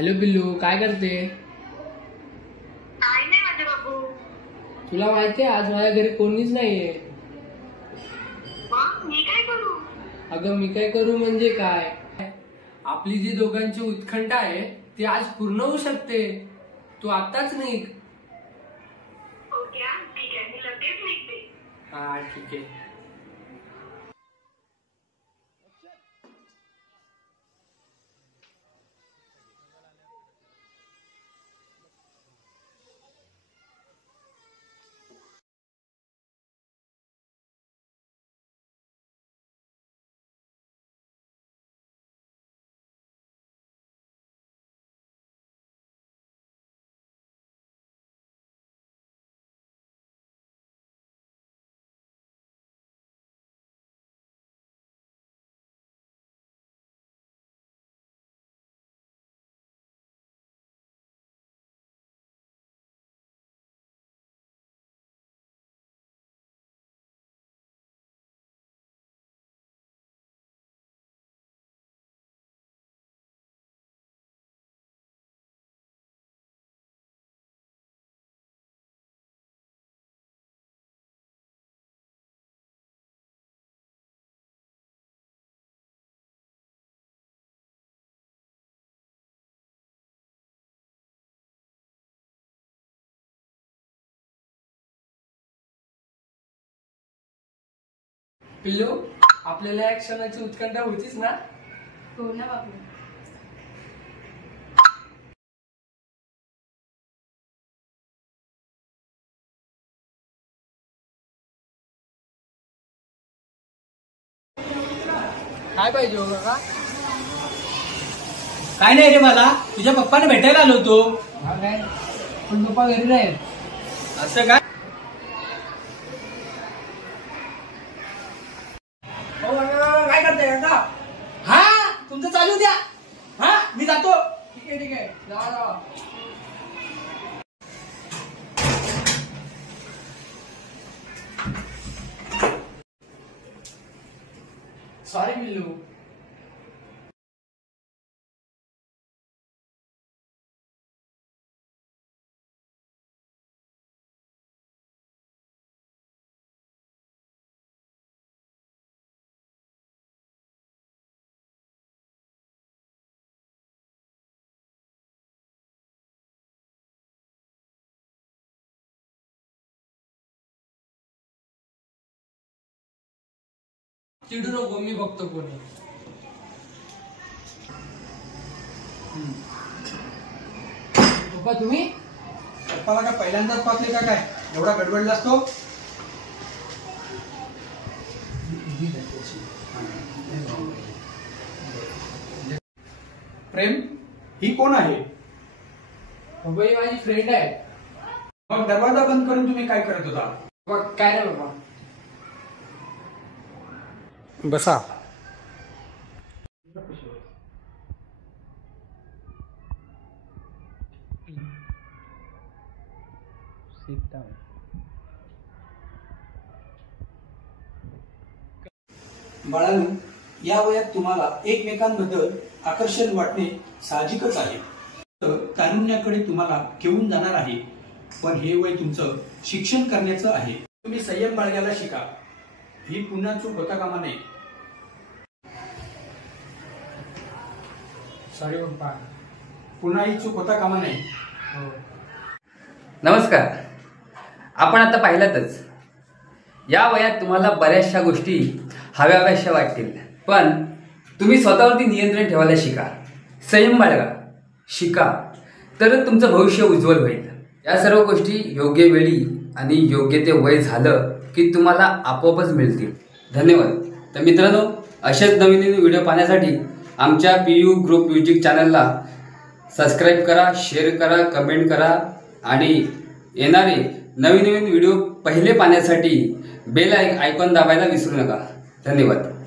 Hello पिल्लू, काय करते? काय नाही माझे बाबू. तुला माहितीये आज माझ्या घरी कोणीच नाहीये. मग मी काय करू? अगं मी काय करू म्हणजे काय, आपली जी दोघांची उत्कंठा आहे ती आज पूर्ण होऊ शकते. तू आताच निघ. ओके, ठीक आहे, मी लगेच निघते. हा ठीक आहे. पिल्लू, आपल्याला या क्षणाची उत्कंठा होतीच ना? हो ना बाबू. काय पाहिजे हो काका? काय नाही रे, मला तुझ्या पप्पाने भेटायला आलो होतो. हा काय, पण पप्पा घरी नाही. असं काय? काय करताय काका? हा, तुमचं चालू द्या. हा, मी जातो. ठीक आहे ठीक आहे, जावा जावा. सॉरी पिल्लू. चिडू नको, मी बघतो कोणी. पप्पा तुम्ही? पप्पाला काय पहिल्यांदाच पाहतोय का काय? एवढा गडबडला असतो. प्रेम, ही कोण आहे? पप्पा ही माझी फ्रेंड आहे. मग दरवाजा बंद करून तुम्ही काय करत होता? पप्पा काय नाही पप्पा. बसा. बाळांनो, या वयात तुम्हाला एकमेकांबद्दल आकर्षण वाटणे साहजिकच आहे. तारुण्याकडे तुम्हाला घेऊन जाणार आहे, पण हे वय तुमचं शिक्षण करण्याचं आहे. तुम्ही संयम बाळगायला शिका. ही पुन्हा चूक होता कामा नये. सॉरी पप्पा. पुन्हा ही चूक होता कामा नये. हो. नमस्कार. आपण आता पाहिलातच, या वयात तुम्हाला बऱ्याचशा गोष्टी हव्याशा वाटतील, पण तुम्ही स्वतःवरती नियंत्रण ठेवायला शिका, संयम बाळगा, शिका, तरच तुमचं भविष्य उज्ज्वल होईल. या सर्व गोष्टी योग्य वेळी आणि योग्य ते वय झालं की तुम्हाला आपोआपच मिळतील. धन्यवाद. तर मित्रांनो, असेच नवीन नवीन व्हिडिओ पाहण्यासाठी आमच्या PU ग्रुप म्युझिक चॅनलला सबस्क्राईब करा, शेअर करा, कमेंट करा आणि येणारे नवीन नवीन व्हिडिओ पहिले पाहण्यासाठी बेल आयकॉन दाबायला विसरू नका. धन्यवाद.